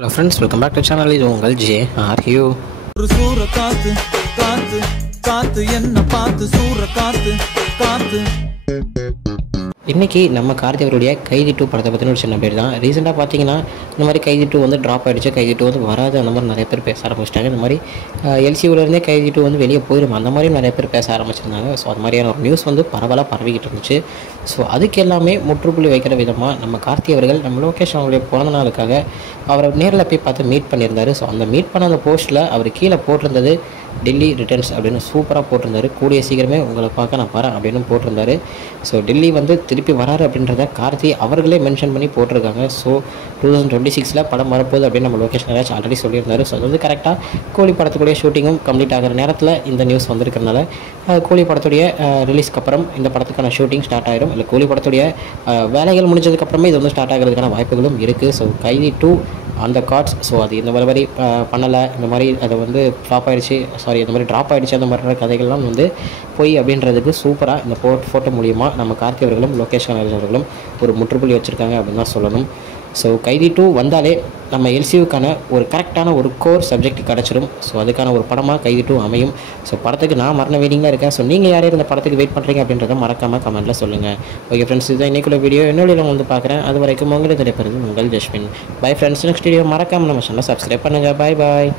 Hello friends, welcome back to channel. இது உங்கள் J are you. ஒரு சூற காத்து காத்து காத்து என்ன பார்த்து சூற காத்து காத்து. இன்றைக்கி நம்ம கார்த்தி அவருடைய கைதி 2 படத்தை பற்றின ஒரு சின்ன பேர் தான். ரீசெண்டாக பார்த்தீங்கன்னா இந்த மாதிரி கைதி 2 வந்து ட்ராப் ஆகிடுச்சு, கைதி 2 வந்து வராது, அந்த மாதிரி நிறைய பேர் பேச ஆரம்பிச்சிட்டாங்க. இந்த மாதிரி எல்சியூலேருந்தே கைதி 2 வந்து வெளியே போயிடும், அந்த மாதிரியும் நிறைய பேர் பேச ஆரம்பிச்சிருந்தாங்க. ஸோ அது மாதிரியான ஒரு நியூஸ் வந்து பரவலாக பரவிக்கிட்டு இருந்துச்சு. ஸோ அதுக்கு எல்லாமே முற்றுப்புள்ளி வைக்கிற விதமாக நம்ம கார்த்தி அவர்கள் நம்ம லோகேஷ் அவங்களுடைய பிறந்த நாளுக்காக அவரை நேரில் போய் பார்த்து மீட் பண்ணியிருந்தார். ஸோ அந்த மீட் பண்ண அந்த போஸ்ட்டில் அவர் கீழே போட்டிருந்தது டெல்லி ரிட்டர்ன்ஸ் அப்படின்னு சூப்பராக போட்டிருந்தாரு. கூடிய சீக்கிரமே உங்களை பார்க்க நான் வரேன் அப்படின்னு போட்டிருந்தாரு. ஸோ டெல்லி வந்து திருப்பி வராரு அப்படின்றத கார்த்தி அவர்களே மென்ஷன் பண்ணி போட்டிருக்காங்க. ஸோ 2026 படம் வரப்போகுது அப்படின்னு நம்ம லோகேஷ் நாராஜ் ஆல்ரெடி சொல்லியிருந்தாரு. ஸோ அது வந்து கரெக்டாக கோழி படத்துக்குடைய ஷூட்டிங்கும் கம்ப்ளீட் ஆகிற நேரத்தில் இந்த நியூஸ் வந்திருக்கிறதுனால கோழி படத்துடைய ரிலீஸ்க்கு அப்புறம் இந்த படத்துக்கான ஷூட்டிங் ஸ்டார்ட் ஆகிடும். இல்லை கோழி படத்துடைய வேலைகள் முடிஞ்சதுக்கப்புறமே இது வந்து ஸ்டார்ட் ஆகிறதுக்கான வாய்ப்புகளும் இருக்குது. ஸோ கைதி 2 அந்த கார்ட்ஸ், ஸோ அது இந்த மாதிரி பண்ணலை, இந்த மாதிரி அதை வந்து ஃப்ளாப் ஆகிடுச்சு, இந்த மாதிரி ட்ராப் ஆகிடுச்சு, அந்த மாதிரி கதைகள்லாம் வந்து போய் அப்படின்றதுக்கு சூப்பராக இந்த ஃபோட்டோ மூலிமா நம்ம கார்த்தி அவர்களும் லோகேஷ் கனகராஜ் அவர்களும் ஒரு முற்றுப்புள்ளி வச்சுருக்காங்க அப்படின்னு தான் சொல்லணும். ஸோ கைதி 2 வந்தாலே நம்ம எல்சியூக்கான ஒரு கரெக்டான ஒரு கோர் சப்ஜெக்ட் கிடச்சிடும். ஸோ அதுக்கான ஒரு படமாக கைதி 2 அமையும். ஸோ படத்துக்கு நான் மரண வெயிட்டிங்கில் இருக்கேன். ஸோ நீங்கள் யாரையும் இந்த படத்துக்கு வெயிட் பண்ணுறீங்க அப்படின்றத மறக்காமல் கமெண்ட்டில் சொல்லுங்கள். ஓகே ஃப்ரெண்ட்ஸ், இதுதான் இன்றைக்குள்ள வீடியோ. என்னோட நான் வந்து பார்க்குறேன். அது வரைக்கும் உங்களை திரைப்பறது உங்கள் Jasmine. Bye friends. Next video மறக்காமல் நம்ம சேனலை சப்ஸ்கிரைப் பண்ணுங்கள். பாய் பாய்.